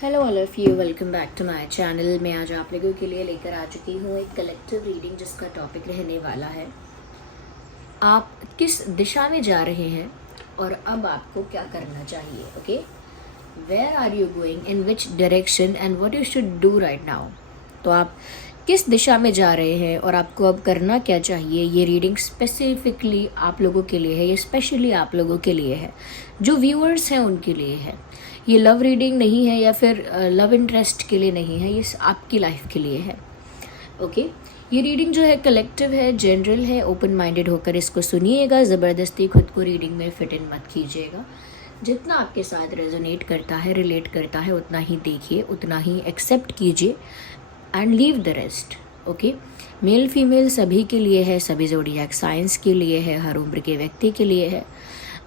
Hello all of you, welcome back to my channel. मैं आज आप लोगों के लिए लेकर आ चुकी हूँ एक कलेक्टिव रीडिंग जिसका टॉपिक रहने वाला है आप किस दिशा में जा रहे हैं और अब आपको क्या करना चाहिए। Okay, where are you going, in which direction and what you should do right now. तो आप किस दिशा में जा रहे हैं और आपको अब करना क्या चाहिए। ये रीडिंग स्पेसिफिकली आप लोगों के लिए है, ये स्पेशली आप लोगों के लिए है, जो व्यूअर्स हैं उनके लिए है। ये लव रीडिंग नहीं है या फिर लव इंटरेस्ट के लिए नहीं है, ये आपकी लाइफ के लिए है। ओके, ये रीडिंग जो है कलेक्टिव है, जनरल है। ओपन माइंडेड होकर इसको सुनिएगा, ज़बरदस्ती खुद को रीडिंग में फिट इन मत कीजिएगा। जितना आपके साथ रेजोनेट करता है, रिलेट करता है, उतना ही देखिए, उतना ही एक्सेप्ट कीजिए and leave the rest. Okay, male female सभी के लिए है, सभी ज़ोडिएक साइंस के लिए है, हर उम्र के व्यक्ति के लिए है।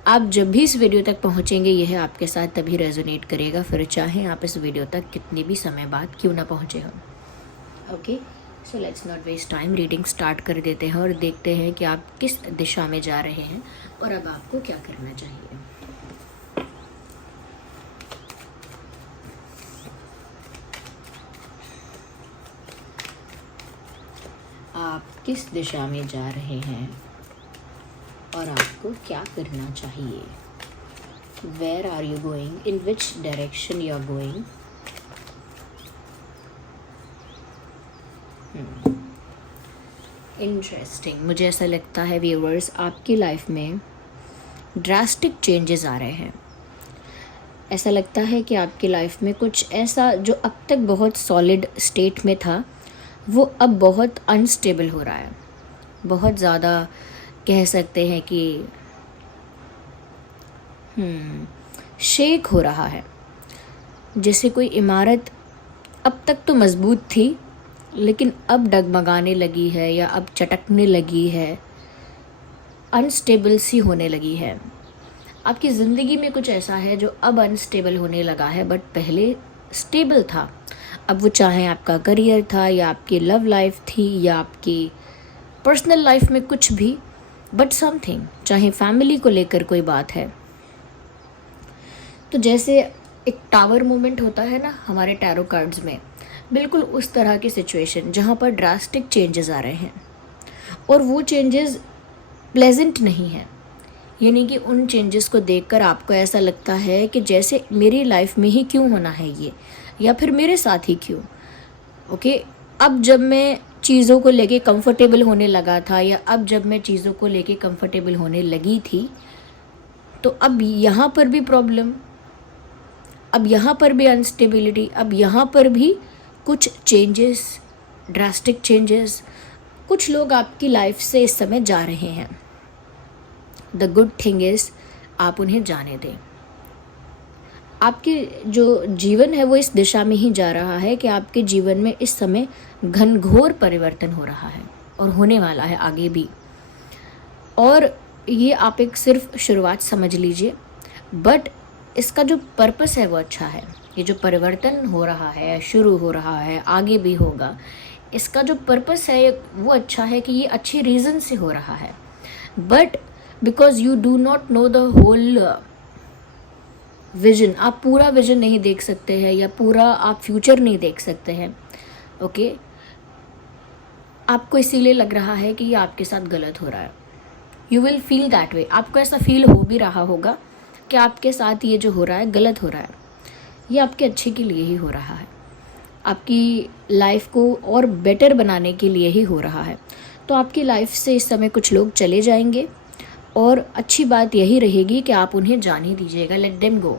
आप जब भी इस वीडियो तक पहुंचेंगे यह आपके साथ तभी रेजोनेट करेगा, फिर चाहे आप इस वीडियो तक कितने भी समय बाद क्यों ना पहुंचे हो। Okay, so let's not waste time, reading start कर देते हैं और देखते हैं कि आप किस दिशा में जा रहे हैं और अब आपको क्या करना चाहिए। आप किस दिशा में जा रहे हैं और आपको क्या करना चाहिए। Where are you going, in which direction you are going. Interesting, मुझे ऐसा लगता है व्यूअर्स आपकी लाइफ में ड्रास्टिक चेंजेस आ रहे हैं। ऐसा लगता है कि आपकी लाइफ में कुछ ऐसा जो अब तक बहुत सॉलिड स्टेट में था वो अब बहुत अनस्टेबल हो रहा है। बहुत ज़्यादा कह सकते हैं कि शेक हो रहा है। जैसे कोई इमारत अब तक तो मजबूत थी लेकिन अब डगमगाने लगी है या अब चटकने लगी है, अनस्टेबल सी होने लगी है। आपकी ज़िंदगी में कुछ ऐसा है जो अब अनस्टेबल होने लगा है बट पहले स्टेबल था। अब वो चाहे आपका करियर था या आपकी लव लाइफ थी या आपकी पर्सनल लाइफ में कुछ भी, बट समथिंग, चाहे फैमिली को लेकर कोई बात है। तो जैसे एक टावर मोमेंट होता है ना हमारे टैरो कार्ड्स में, बिल्कुल उस तरह की सिचुएशन जहाँ पर ड्रास्टिक चेंजेस आ रहे हैं और वो चेंजेस प्लेजेंट नहीं है। यानी कि उन चेंजेस को देखकर आपको ऐसा लगता है कि जैसे मेरी लाइफ में ही क्यों होना है ये, या फिर मेरे साथ ही क्यों। ओके, अब जब मैं चीज़ों को लेके कंफर्टेबल होने लगा था या अब जब मैं चीज़ों को लेके कंफर्टेबल होने लगी थी तो अब यहाँ पर भी प्रॉब्लम, अब यहाँ पर भी अनस्टेबिलिटी, अब यहाँ पर भी कुछ चेंजेस, ड्रास्टिक चेंजेस। कुछ लोग आपकी लाइफ से इस समय जा रहे हैं। द गुड थिंग इज़ आप उन्हें जाने दें। आपके जो जीवन है वो इस दिशा में ही जा रहा है कि आपके जीवन में इस समय घनघोर परिवर्तन हो रहा है और होने वाला है आगे भी। और ये आप एक सिर्फ शुरुआत समझ लीजिए, बट इसका जो पर्पस है वो अच्छा है। ये जो परिवर्तन हो रहा है, शुरू हो रहा है, आगे भी होगा, इसका जो पर्पस है वो अच्छा है कि ये अच्छे रीज़न से हो रहा है। But because you do not know the whole vision, आप पूरा विजन नहीं देख सकते हैं या पूरा आप फ्यूचर नहीं देख सकते हैं। ओके, आपको इसीलिए लग रहा है कि ये आपके साथ गलत हो रहा है। You will feel that way, आपको ऐसा फील हो भी रहा होगा कि आपके साथ ये जो हो रहा है गलत हो रहा है। ये आपके अच्छे के लिए ही हो रहा है, आपकी लाइफ को और बेटर बनाने के लिए ही हो रहा है। तो आपकी लाइफ से इस समय कुछ लोग चले जाएंगे और अच्छी बात यही रहेगी कि आप उन्हें जाने दीजिएगा, लेट देम गो।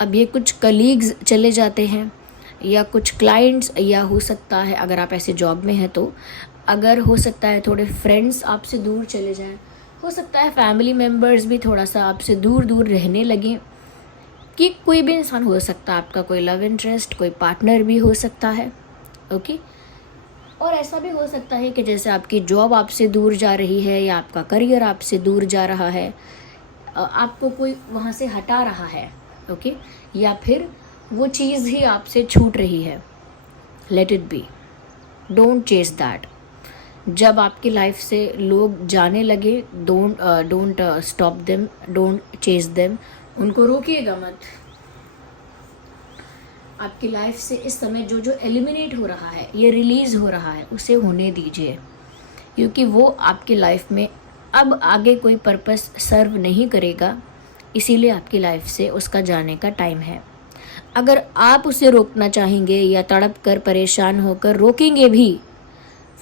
अब ये कुछ कलीग्स चले जाते हैं या कुछ क्लाइंट्स, या हो सकता है अगर आप ऐसे जॉब में हैं तो अगर हो सकता है थोड़े फ्रेंड्स आपसे दूर चले जाएं, हो सकता है फैमिली मेम्बर्स भी थोड़ा सा आपसे दूर दूर रहने लगें। कि कोई भी इंसान हो सकता है, आपका कोई लव इंटरेस्ट, कोई पार्टनर भी हो सकता है। ओके, और ऐसा भी हो सकता है कि जैसे आपकी जॉब आपसे दूर जा रही है या आपका करियर आपसे दूर जा रहा है, आपको कोई वहाँ से हटा रहा है। ओके, या फिर वो चीज़ ही आपसे छूट रही है। Let it be, don't chase that. जब आपकी लाइफ से लोग जाने लगे, don't stop them, don't chase them, उनको रोकिएगा मत। आपकी लाइफ से इस समय जो जो एलिमिनेट हो रहा है, ये रिलीज़ हो रहा है, उसे होने दीजिए, क्योंकि वो आपकी लाइफ में अब आगे कोई पर्पस सर्व नहीं करेगा, इसीलिए आपकी लाइफ से उसका जाने का टाइम है। अगर आप उसे रोकना चाहेंगे या तड़प कर परेशान होकर रोकेंगे भी,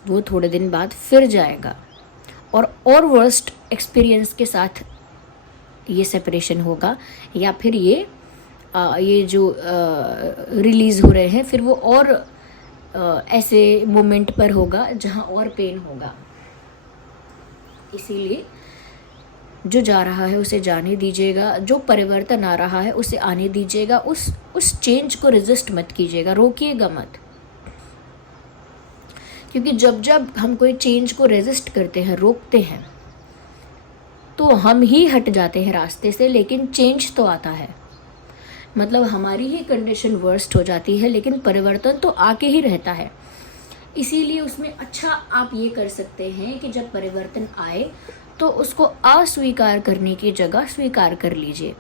वो थोड़े दिन बाद फिर जाएगा और वर्स्ट एक्सपीरियंस के साथ ये सेपरेशन होगा, या फिर ये जो रिलीज़ हो रहे हैं फिर वो और ऐसे मोमेंट पर होगा जहाँ और पेन होगा। इसीलिए जो जा रहा है उसे जाने दीजिएगा, जो परिवर्तन आ रहा है उसे आने दीजिएगा, उस चेंज को रेजिस्ट मत कीजिएगा, रोकिएगा मत। क्योंकि जब जब हम कोई चेंज को रेजिस्ट करते हैं, रोकते हैं, तो हम ही हट जाते हैं रास्ते से, लेकिन चेंज तो आता है। मतलब हमारी ही कंडीशन वर्स्ट हो जाती है, लेकिन परिवर्तन तो आके ही रहता है। इसीलिए उसमें अच्छा आप ये कर सकते हैं कि जब परिवर्तन आए तो उसको अस्वीकार करने की जगह स्वीकार कर लीजिए,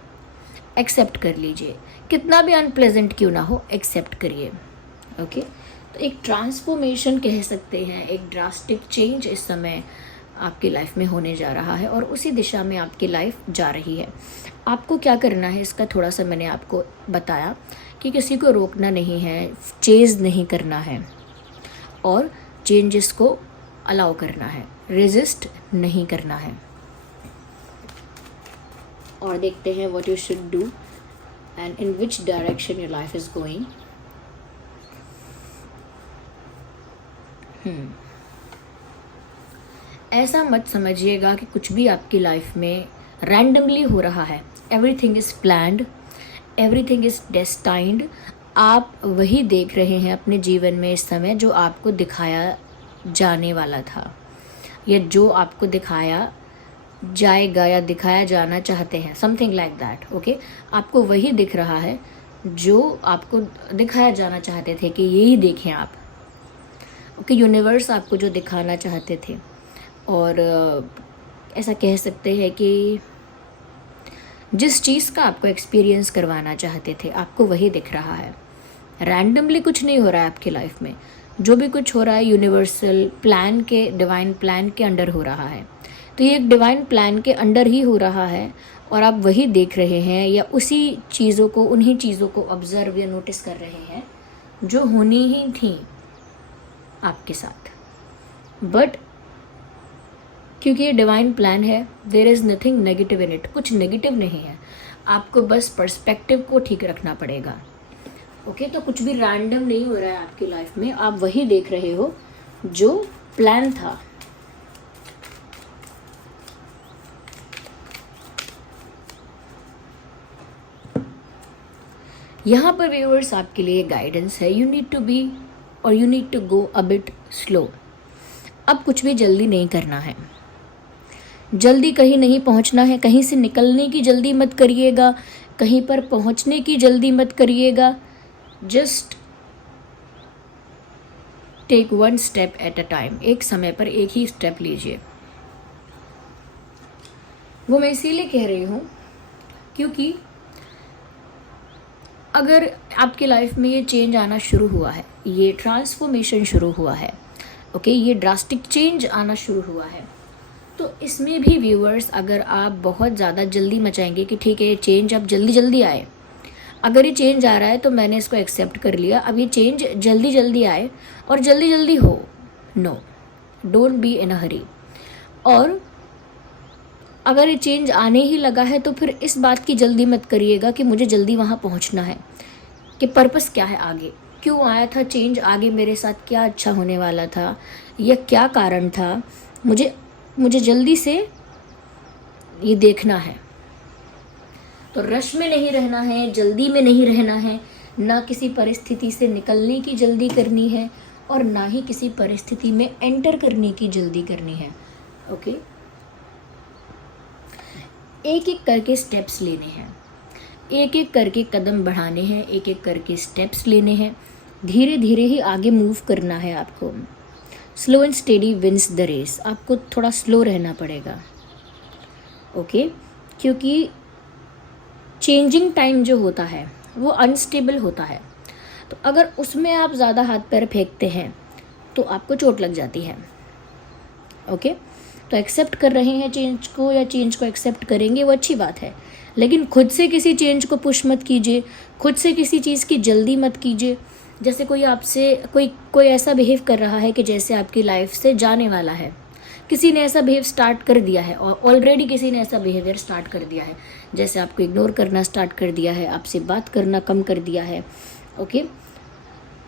एक्सेप्ट कर लीजिए, कितना भी अनप्लेजेंट क्यों ना हो, एक्सेप्ट करिए। ओके, तो एक ट्रांसफॉर्मेशन कह सकते हैं, एक ड्रास्टिक चेंज इस समय आपकी लाइफ में होने जा रहा है और उसी दिशा में आपकी लाइफ जा रही है। आपको क्या करना है इसका थोड़ा सा मैंने आपको बताया कि किसी को रोकना नहीं है, चेज़ नहीं करना है और चेंजेस को अलाउ करना है, रेजिस्ट नहीं करना है। और देखते हैं what you should do and in which direction your life is going. ऐसा मत समझिएगा कि कुछ भी आपकी लाइफ में रैंडमली हो रहा है। Everything is planned, everything is destined. आप वही देख रहे हैं अपने जीवन में इस समय जो आपको दिखाया जाने वाला था, या जो आपको दिखाया जाएगा या दिखाया जाना चाहते हैं, समथिंग लाइक दैट। ओके, आपको वही दिख रहा है जो आपको दिखाया जाना चाहते थे कि यही देखें आप। ओके, यूनिवर्स आपको जो दिखाना चाहते थे, और ऐसा कह सकते हैं कि जिस चीज़ का आपको एक्सपीरियंस करवाना चाहते थे, आपको वही दिख रहा है। रैंडमली कुछ नहीं हो रहा है आपकी लाइफ में, जो भी कुछ हो रहा है यूनिवर्सल प्लान के, डिवाइन प्लान के अंडर हो रहा है। तो ये एक डिवाइन प्लान के अंडर ही हो रहा है और आप वही देख रहे हैं, या उसी चीज़ों को, उन्हीं चीज़ों को ऑब्जर्व या नोटिस कर रहे हैं जो होनी ही थी आपके साथ। बट क्योंकि ये डिवाइन प्लान है, there is nothing negative in it, कुछ नेगेटिव नहीं है, आपको बस पर्सपेक्टिव को ठीक रखना पड़ेगा। ओके, तो कुछ भी रैंडम नहीं हो रहा है आपकी लाइफ में, आप वही देख रहे हो जो प्लान था। यहाँ पर व्यूअर्स आपके लिए गाइडेंस है, यू नीड टू बी और you need to go a bit slow. अब कुछ भी जल्दी नहीं करना है, जल्दी कहीं नहीं पहुंचना है, कहीं से निकलने की जल्दी मत करिएगा, कहीं पर पहुंचने की जल्दी मत करिएगा। Just take one step at a time, एक समय पर एक ही स्टेप लीजिए। वो मैं इसीलिए कह रही हूँ क्योंकि अगर आपकी लाइफ में ये चेंज आना शुरू हुआ है, ये ट्रांसफॉर्मेशन शुरू हुआ है, ओके, ये ड्रास्टिक चेंज आना शुरू हुआ है, तो इसमें भी व्यूअर्स अगर आप बहुत ज़्यादा जल्दी मचाएंगे कि ठीक है ये चेंज अब जल्दी जल्दी आए, अगर ये चेंज आ रहा है तो मैंने इसको एक्सेप्ट कर लिया, अब ये चेंज जल्दी जल्दी आए और जल्दी जल्दी हो, नो, डोंट बी इन अ हरी। और अगर ये चेंज आने ही लगा है तो फिर इस बात की जल्दी मत करिएगा कि मुझे जल्दी वहाँ पहुँचना है, कि पर्पस क्या है, आगे क्यों आया था चेंज, आगे मेरे साथ क्या अच्छा होने वाला था, या क्या कारण था, मुझे जल्दी से ये देखना है। तो रश में नहीं रहना है, जल्दी में नहीं रहना है, ना किसी परिस्थिति से निकलने की जल्दी करनी है और ना ही किसी परिस्थिति में एंटर करने की जल्दी करनी है। ओके, एक एक करके स्टेप्स लेने हैं, एक एक करके कदम बढ़ाने हैं, एक एक करके स्टेप्स लेने हैं, धीरे धीरे ही आगे मूव करना है आपको। Slow and steady wins the race, आपको थोड़ा स्लो रहना पड़ेगा। ओके, क्योंकि चेंजिंग टाइम जो होता है वो अनस्टेबल होता है, तो अगर उसमें आप ज़्यादा हाथ पैर फेंकते हैं तो आपको चोट लग जाती है। ओके, तो एक्सेप्ट कर रहे हैं चेंज को या चेंज को एक्सेप्ट करेंगे, वो अच्छी बात है, लेकिन खुद से किसी चेंज को पुश मत कीजिए, खुद से किसी चीज़ की जल्दी मत कीजिए। जैसे कोई आपसे कोई ऐसा बिहेव कर रहा है कि जैसे आपकी लाइफ से जाने वाला है, किसी ने ऐसा बिहेव स्टार्ट कर दिया है, और ऑलरेडी किसी ने ऐसा बिहेवियर स्टार्ट कर दिया है, जैसे आपको इग्नोर करना स्टार्ट कर दिया है, आपसे बात करना कम कर दिया है। ओके,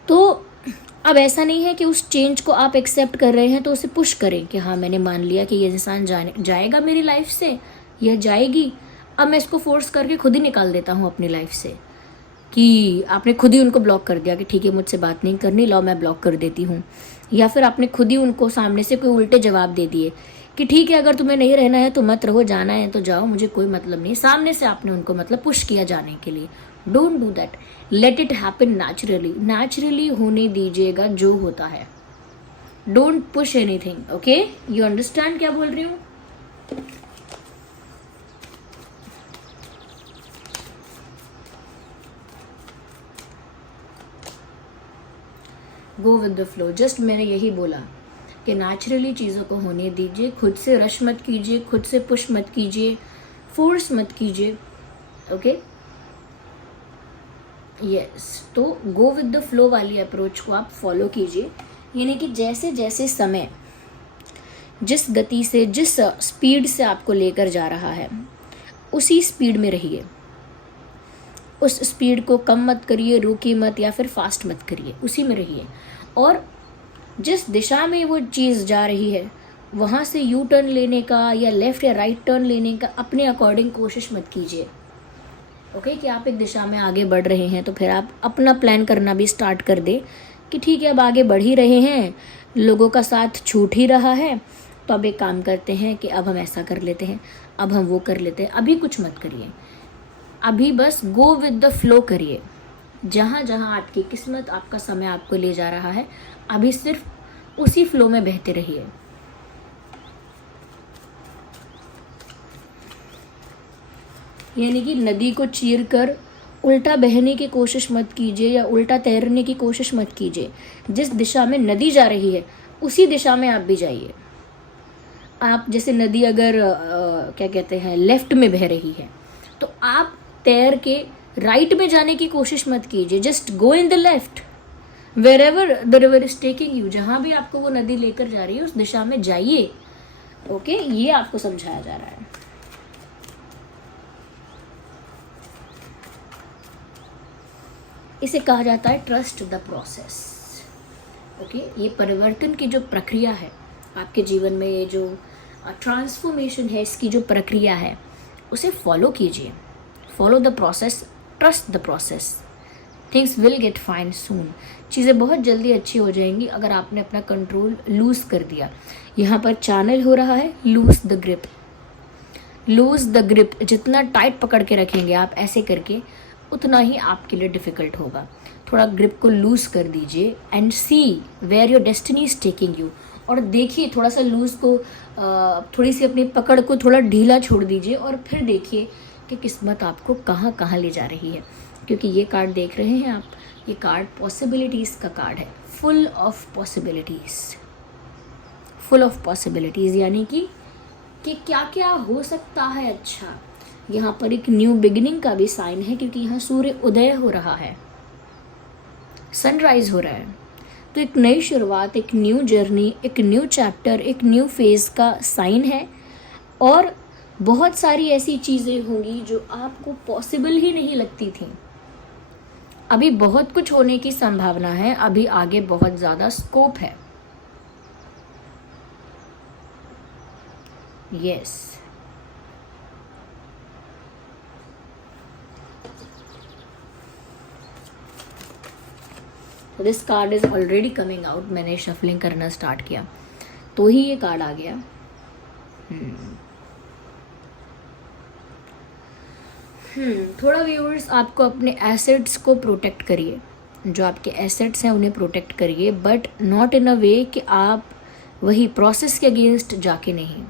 तो अब ऐसा नहीं है कि उस चेंज को आप एक्सेप्ट कर रहे हैं तो उसे पुश करें कि हाँ मैंने मान लिया कि ये इंसान जाएगा मेरी लाइफ से, यह जाएगी, अब मैं इसको फोर्स करके खुद ही निकाल देता हूँ अपनी लाइफ से। कि आपने खुद ही उनको ब्लॉक कर दिया कि ठीक है मुझसे बात नहीं करनी, लाओ मैं ब्लॉक कर देती हूँ। या फिर आपने खुद ही उनको सामने से कोई उल्टे जवाब दे दिए कि ठीक है अगर तुम्हें नहीं रहना है तो मत रहो, जाना है तो जाओ, मुझे कोई मतलब नहीं। सामने से आपने उनको मतलब पुश किया जाने के लिए। Don't do that, let it happen naturally. Naturally होने दीजिएगा जो होता है, don't push anything. Okay, you understand क्या बोल रही हूँ? Go with the flow. Just मैंने यही बोला कि नेचुरली चीज़ों को होने दीजिए, खुद से रश मत कीजिए, खुद से पुश मत कीजिए, फोर्स मत कीजिए। ओके, यस, तो गो विद द फ्लो वाली अप्रोच को आप फॉलो कीजिए। यानी कि जैसे जैसे समय जिस गति से, जिस स्पीड से आपको लेकर जा रहा है, उसी स्पीड में रहिए। उस स्पीड को कम मत करिए, रुकिए मत या फिर फास्ट मत करिए, उसी में रहिए। और जिस दिशा में वो चीज़ जा रही है वहाँ से यू टर्न लेने का या लेफ़्ट या राइट टर्न लेने का अपने अकॉर्डिंग कोशिश मत कीजिए। ओके, कि आप एक दिशा में आगे बढ़ रहे हैं तो फिर आप अपना प्लान करना भी स्टार्ट कर दें कि ठीक है अब आगे बढ़ ही रहे हैं, लोगों का साथ छूट ही रहा है, तो अब एक काम करते हैं कि अब हम ऐसा कर लेते हैं, अब हम वो कर लेते हैं। अभी कुछ मत करिए, अभी बस गो विद द फ्लो करिए। जहाँ जहाँ आपकी किस्मत, आपका समय आपको ले जा रहा है, अभी सिर्फ उसी फ्लो में बहते रहिए। यानी कि नदी को चीर कर उल्टा बहने की कोशिश मत कीजिए या उल्टा तैरने की कोशिश मत कीजिए। जिस दिशा में नदी जा रही है उसी दिशा में आप भी जाइए। आप जैसे नदी अगर क्या कहते हैं लेफ्ट में बह रही है तो आप तैर के राइट में जाने की कोशिश मत कीजिए। Just go in the left wherever the river is taking you. जहाँ भी आपको वो नदी लेकर जा रही है उस दिशा में जाइए। ओके, ये आपको समझाया जा रहा है। इसे कहा जाता है ट्रस्ट द प्रोसेस। ओके, ये परिवर्तन की जो प्रक्रिया है आपके जीवन में, ये जो ट्रांसफॉर्मेशन है, इसकी जो प्रक्रिया है उसे फॉलो कीजिए। Follow the process, trust the process, things will get fine soon. चीज़ें बहुत जल्दी अच्छी हो जाएंगी अगर आपने अपना कंट्रोल लूज़ कर दिया। यहाँ पर चैनल हो रहा है lose the grip. Lose the grip, जितना टाइट पकड़ के रखेंगे आप ऐसे करके उतना ही आपके लिए डिफ़िकल्ट होगा। थोड़ा ग्रिप को लूज़ कर दीजिए and see where your destiny is taking you. और देखिए थोड़ा सा लूज़ को, थोड़ी सी अपनी पकड़ को थोड़ा ढीला छोड़ दीजिए और फिर देखिए कि किस्मत आपको कहाँ कहाँ ले जा रही है। क्योंकि ये कार्ड देख रहे हैं आप, ये कार्ड पॉसिबिलिटीज़ का कार्ड है, full of possibilities, full of possibilities. यानी कि क्या क्या हो सकता है। अच्छा, यहाँ पर एक न्यू बिगिनिंग का भी साइन है क्योंकि यहाँ सूर्य उदय हो रहा है, सनराइज हो रहा है। तो एक नई शुरुआत, एक न्यू जर्नी, एक न्यू चैप्टर, एक न्यू फेज़ का साइन है। और बहुत सारी ऐसी चीज़ें होंगी जो आपको पॉसिबल ही नहीं लगती थी। अभी बहुत कुछ होने की संभावना है, अभी आगे बहुत ज़्यादा स्कोप है। Yes, this card is already coming out. मैंने शफलिंग करना स्टार्ट किया तो ही ये कार्ड आ गया। थोड़ा व्यूअर्स, आपको अपने एसेट्स को प्रोटेक्ट करिए। जो आपके एसेट्स हैं उन्हें प्रोटेक्ट करिए, बट नॉट इन अ वे कि आप वही प्रोसेस के अगेंस्ट जाके नहीं।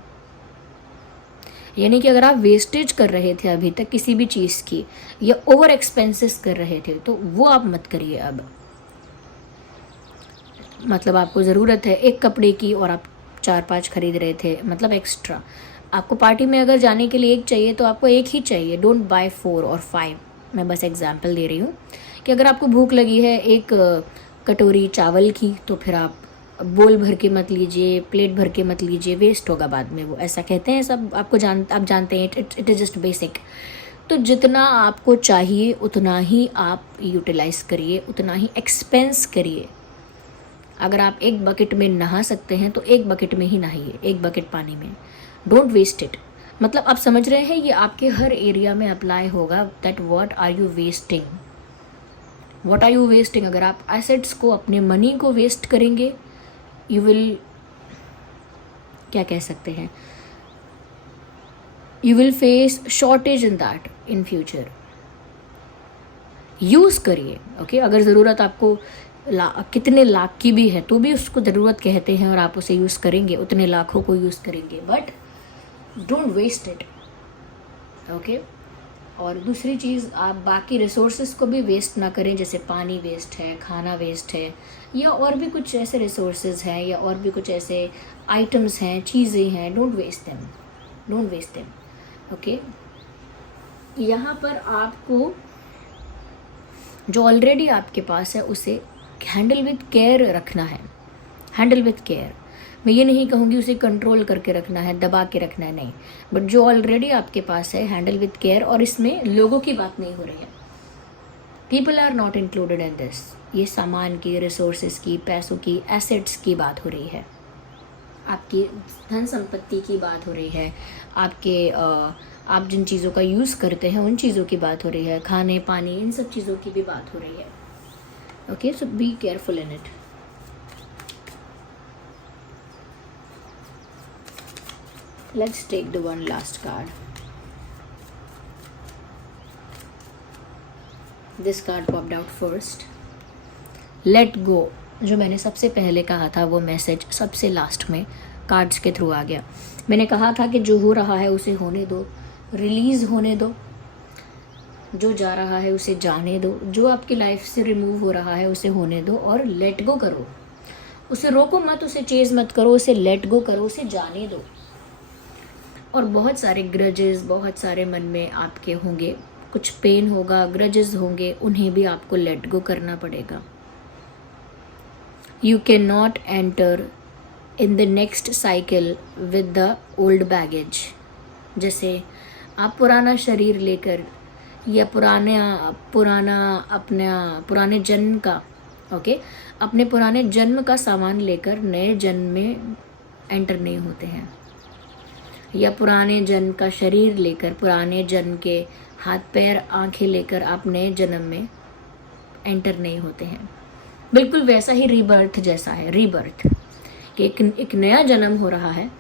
यानी कि अगर आप वेस्टेज कर रहे थे अभी तक किसी भी चीज़ की या ओवर एक्सपेंसेस कर रहे थे तो वो आप मत करिए अब। मतलब आपको ज़रूरत है एक कपड़े की और आप 4-5 खरीद रहे थे, मतलब एक्स्ट्रा। आपको पार्टी में अगर जाने के लिए एक चाहिए तो आपको एक ही चाहिए, डोंट बाय 4 और 5। मैं बस एग्जांपल दे रही हूँ कि अगर आपको भूख लगी है एक कटोरी चावल की, तो फिर आप बोल भर के मत लीजिए, प्लेट भर के मत लीजिए, वेस्ट होगा बाद में वो। ऐसा कहते हैं सब, आप जानते हैं, इट इज़ जस्ट बेसिक। तो जितना आपको चाहिए उतना ही आप यूटिलाइज करिए, उतना ही एक्सपेंस करिए। अगर आप एक बकेट में नहा सकते हैं तो एक बकेट में ही नहाइए, एक बकेट पानी में, डोंट वेस्ट इट। मतलब आप समझ रहे हैं, ये आपके हर एरिया में अप्लाई होगा। That what are you wasting, what are you wasting. अगर आप एसेट्स को, अपने मनी को वेस्ट करेंगे, यू विल, क्या कह सकते हैं, you will face shortage in that in future. Use करिए, ओके। अगर ज़रूरत आपको कितने लाख की भी है तो भी उसको ज़रूरत कहते हैं और आप उसे यूज़ करेंगे, उतने लाखों को यूज़ करेंगे, but don't waste it, okay. और दूसरी चीज़, आप बाकी रिसोर्सेज को भी वेस्ट ना करें, जैसे पानी वेस्ट है, खाना वेस्ट है, या और भी कुछ ऐसे रिसोर्सेज हैं, या और भी कुछ ऐसे आइटम्स हैं, चीज़ें हैं, don't waste them, don't waste them, okay. यहाँ पर आपको जो ऑलरेडी आपके पास है उसे हैंडल विथ केयर रखना है, हैंडल विथ केयर। मैं ये नहीं कहूँगी उसे कंट्रोल करके रखना है, दबा के रखना है, नहीं, बट जो ऑलरेडी आपके पास है, हैंडल विथ केयर। और इसमें लोगों की बात नहीं हो रही है, people are not included in this. ये सामान की, रिसोर्सेज की, पैसों की, एसेट्स की बात हो रही है, आपकी धन संपत्ति की बात हो रही है, आपके आप जिन चीज़ों का यूज़ करते हैं उन चीज़ों की बात हो रही है, खाने पानी, इन सब चीज़ों की भी बात हो रही है, okay. So be careful in it. Let's take the one last card. This card popped out first. Let go. जो मैंने सबसे पहले कहा था वो मैसेज सबसे लास्ट में कार्ड्स के थ्रू आ गया। मैंने कहा था कि जो हो रहा है उसे होने दो, रिलीज़ होने दो, जो जा रहा है उसे जाने दो, जो आपकी लाइफ से रिमूव हो रहा है उसे होने दो और लेट गो करो। उसे रोको मत, उसे चेज़ मत करो, उसे लेट गो करो, उसे जाने दो। और बहुत सारे ग्रजेस, बहुत सारे मन में आपके होंगे, कुछ पेन होगा, ग्रजेस होंगे, उन्हें भी आपको लेट गो करना पड़ेगा। You can not enter in the next cycle with the old baggage. जैसे आप पुराना शरीर लेकर या पुराने जन्म का, ओके, अपने पुराने जन्म का सामान लेकर नए जन्म में एंटर नहीं होते हैं, या पुराने जन्म का शरीर लेकर, पुराने जन्म के हाथ पैर आंखें लेकर आप नए जन्म में एंटर नहीं होते हैं। बिल्कुल वैसा ही रीबर्थ जैसा है, रीबर्थ, कि एक नया जन्म हो रहा है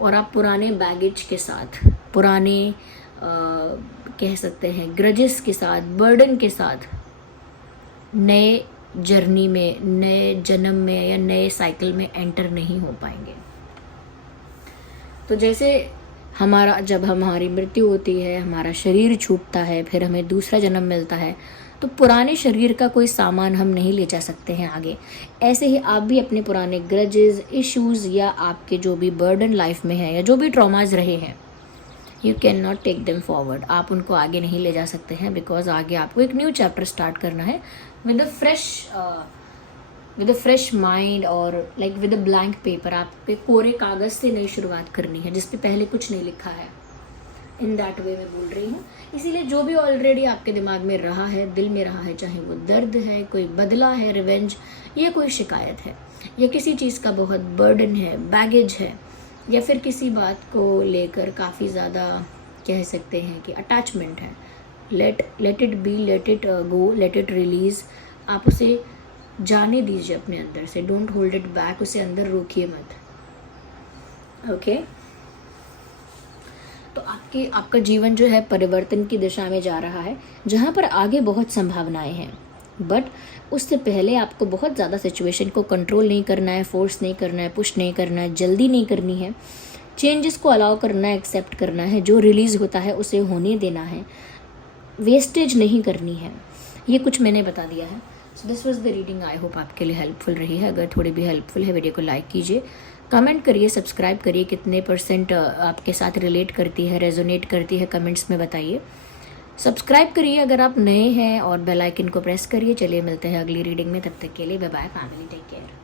और आप पुराने बैगेज के साथ, पुराने कह सकते हैं ग्रजेस के साथ, बर्डन के साथ नए जर्नी में, नए जन्म में या नए साइकिल में एंटर नहीं हो पाएंगे। तो जैसे जब हमारी मृत्यु होती है, हमारा शरीर छूटता है, फिर हमें दूसरा जन्म मिलता है, तो पुराने शरीर का कोई सामान हम नहीं ले जा सकते हैं आगे। ऐसे ही आप भी अपने पुराने ग्रजेस, इश्यूज़ या आपके जो भी बर्डन लाइफ में है या जो भी ट्रॉमाज रहे हैं, you can not take them forward. आप उनको आगे नहीं ले जा सकते हैं, बिकॉज आगे आपको एक न्यू चैप्टर स्टार्ट करना है विद अ फ्रेश माइंड और like with a blank paper. आपके कोरे कागज़ से नई शुरुआत करनी है जिस पे पहले कुछ नहीं लिखा है। इन दैट वे मैं बोल रही हूँ। इसीलिए जो भी ऑलरेडी आपके दिमाग में रहा है, दिल में रहा है, चाहे वो दर्द है, कोई बदला है, रिवेंज, या कोई शिकायत है, या किसी चीज़ का बहुत बर्डन है, बैगेज है, या फिर किसी बात को लेकर काफ़ी ज़्यादा कह सकते हैं कि अटैचमेंट है, let it B, let it go, let it release. आप उसे जाने दीजिए अपने अंदर से, डोंट होल्ड इट बैक, उसे अंदर रोकिए मत, ओके। तो आपका जीवन जो है परिवर्तन की दिशा में जा रहा है, जहाँ पर आगे बहुत संभावनाएं हैं, बट उससे पहले आपको बहुत ज़्यादा सिचुएशन को कंट्रोल नहीं करना है, फोर्स नहीं करना है, पुश नहीं करना है, जल्दी नहीं करनी है, चेंजेस को अलाउ करना है, एक्सेप्ट करना है, जो रिलीज़ होता है उसे होने देना है, वेस्टेज नहीं करनी है। ये कुछ मैंने बता दिया है। So this was the reading, I hope आपके लिए हेल्पफुल रही है। अगर थोड़ी भी हेल्पफुल है वीडियो को लाइक कीजिए, कमेंट करिए, सब्सक्राइब करिए, कितने % आपके साथ रिलेट करती है, रेजोनेट करती है, कमेंट्स में बताइए। सब्सक्राइब करिए अगर आप नए हैं और बेल आइकन को प्रेस करिए। चलिए मिलते हैं अगली रीडिंग में, तब तक के लिए bye bye family, take care.